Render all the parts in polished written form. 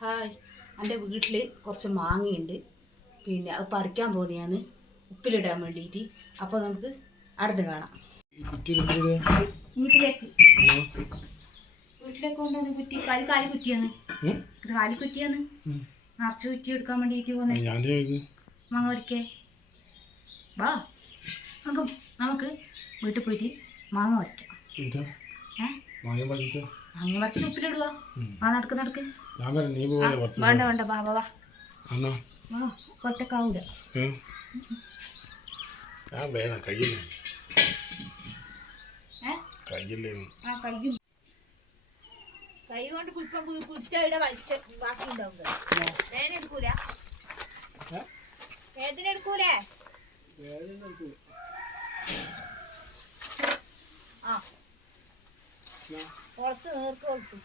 Hi, എൻ്റെ വീട്ടിൽ കുറച്ച് മാങ്ങയുണ്ട്. പിന്നെ അത് പറിക്കാൻ പോകുന്നതാണ് ഉപ്പിലിടാൻ വേണ്ടിയിട്ട്. അപ്പോൾ നമുക്ക് അടുത്ത് കാണാം. വീട്ടിലേക്ക് കൊണ്ടുവന്ന് കുറ്റി കാലി കുറ്റിയാണ് നിറച്ച് കുറ്റി എടുക്കാൻ വേണ്ടിയിട്ട് പോകുന്നത്. മാങ്ങ പറിക്കേ വാ, നമുക്ക് വീട്ടിൽ പോയിട്ട് മാങ്ങ പറിക്കാം. മാങ്ങ പറിച്ചിട്ട് ഉപ്പിലിടുക. നടക്ക് വേണ്ട വാ വാ ഒറ്റക്കാവൂല. കൈ കൊണ്ട് പിടിച്ചവിടെ ബാക്കി ഉണ്ടാവുക. വേദന എടുക്കൂലേ? ആ കുറച്ച് നേർക്ക് കൊടുത്തു.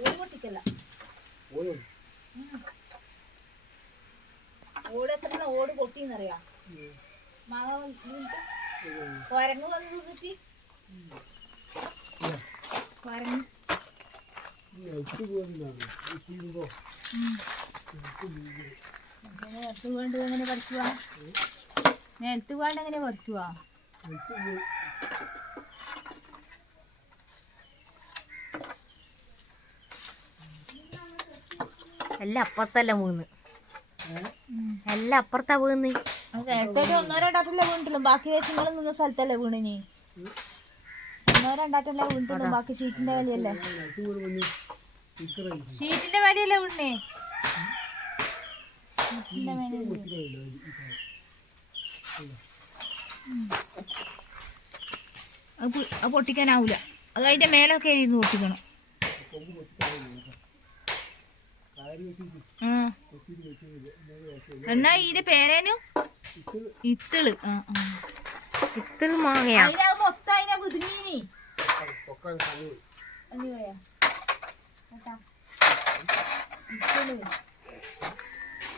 ഓട് പൊട്ടിക്കല്ല, ഓട് എത്ര ഓട് പൊട്ടിന്നറിയാം. മാങ്ങ കൊരങ്ങ് വന്ന് തിന്നിട്ട് കൊരങ്ങ് നേരത്ത് വേണ്ട എങ്ങനെ പറിക്കുക? നേരത്ത് വേണ്ട എങ്ങനെ പറിക്കുക? എല്ലാം അപ്പുറത്തല്ല വീണ്, എല്ലാം അപ്പുറത്താ വീണ്. നേരത്തെ ഒന്നോ രണ്ടാട്ടല്ലേ വീണിട്ടുള്ളൂ. ബാക്കി നിങ്ങൾ നിന്ന സ്ഥലത്തല്ലേ വീണിനി. ഒന്നോ രണ്ടാട്ടല്ലേ വീണിട്ടുള്ളൂ. ബാക്കി ഷീറ്റിന്റെ വിലയല്ലേ, ഷീറ്റിന്റെ വിലയല്ലേ വീണേ. അത് പൊട്ടിക്കാനാവൂല. അത് അതിന്റെ മേലൊക്കെ ഇരുന്ന് പൊട്ടിക്കണം. എന്നാ ഇതിന്റെ പേരേനു ഇത്തിള്. ഇത്തിള് മാങ്ങയാ മൊത്തം അതിനെ വിതുങ്ങീനി.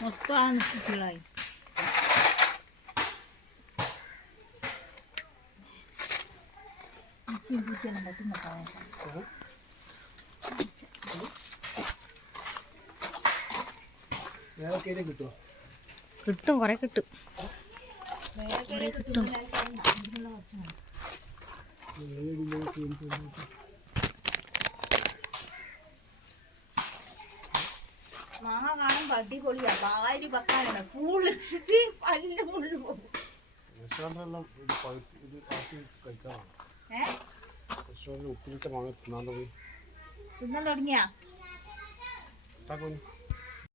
മൊത്തം ഇത്തിളായി. കിട്ടും, കൊറേ കിട്ടും. മാങ്ങ കാണാൻ അടിപൊളിയാ. പാരി പക്കാനാണ് പൂളിച്ചിട്ട് പല്ലിന്റെ മുള്ളിൽ പോകും. തിന്നാൻ തുടങ്ങിയാ